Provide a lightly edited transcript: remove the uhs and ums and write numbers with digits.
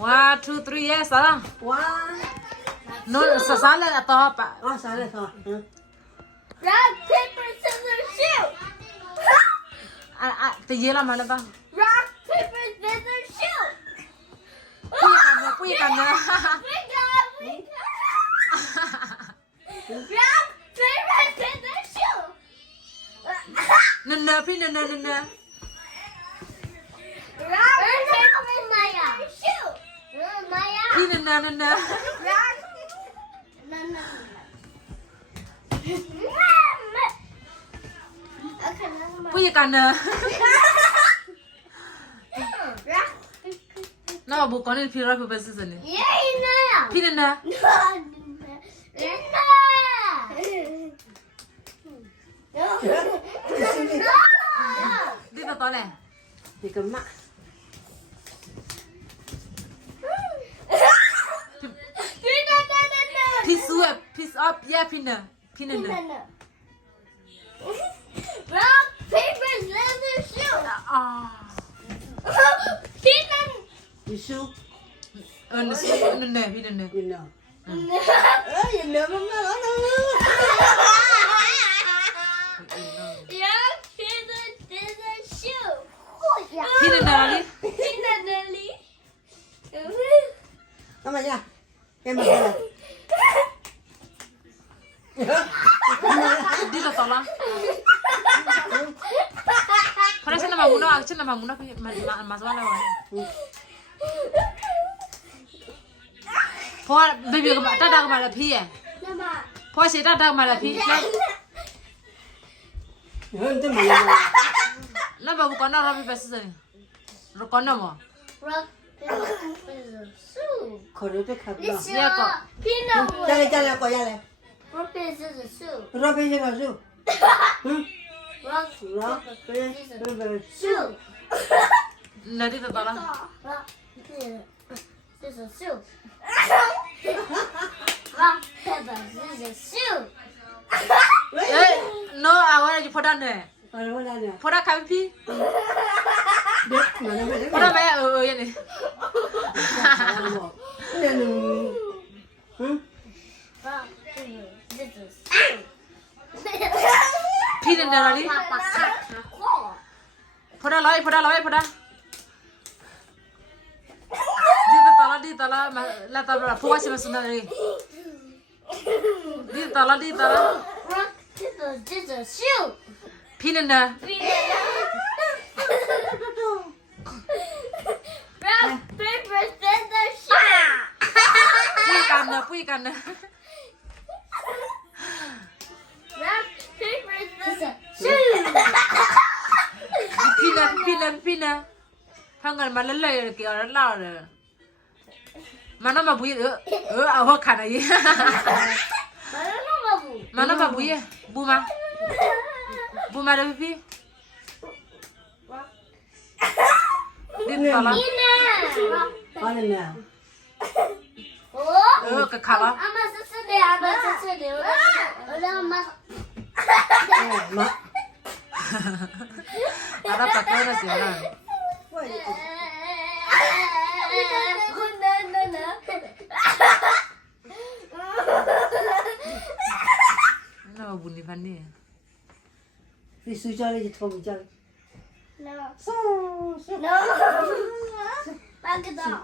1 2 3 yes salah One. no salah atau apa Oh, salah thôi. Rock, paper, scissors, shoot. tự là mana bang Rock, paper, scissors, shoot. punya kan We got. Rock, paper, scissors, shoot. nene pi nene Rock, paper, Maya. Shoot. Maya. pi nene Rock. No. Okay, punya kan Rock. na bukan ini pi rapi besis ni Yeah, Naya. pi nene đi vào tối này Thì cầm mạ. piece up yeah pi nene Rock, paper, scissors, shoot. Peanut. Đi su. nene pi nene Nhìn nào. Nhìn nào mà nó Rock, paper, scissors, shoot. pi nene lagi Peanut Nelly. Nó mà nha. Em mà đây. đi vào tối lắm Karena saya nama Muna, aku nama Muna masalah lawan. Pok baby kemana? Tak ada kemana pi ya? Nama. Pok saya tak ada kemana pi. Hơn thế mà là Lah babu kau nak rapi pasti ni. Rokok nama. Rock, paper, scissors, shoot. khỏi được cái khắp đó. This Dạ, is cậu. peanut. Cha lên coi ra này. Rock, paper, scissors, shoot. Rồi bây giờ là su. Rock, Đó. paper, scissors, shoot. Nanti tak tahu lah. Rock, paper, scissors, shoot. Rock, paper, scissors, shoot. No, awak lagi podan ni. Rồi nó ra nè. Podan kami pi. Được mà nó phải Podan bayar yang ni. Nên Rock, paper, scissors, shoot. Pi nene lagi. Podan lagi, podan. Di tala, lah tak berapa. Pok masih masuk lagi. Di tala. Rock, paper, scissors, shoot. Pi nene. Rock, paper, scissors, shoot. Punya kan. Rock, paper, scissors, shoot. Pina. Tangan mana lelai ke orang lau le. Mana ma buye awak kan aje. Mana nama bu? Mana ma buye? Bu ma ada pipi. Di tala. Ina. Con này nè. Oh. Ke kala. Ama sesedih. Udah mas. Mà. Ada tak kena sih orang. Nama bunyi pani. Đi suy cho đi thùng cho. No. Su. No. Pakai dong.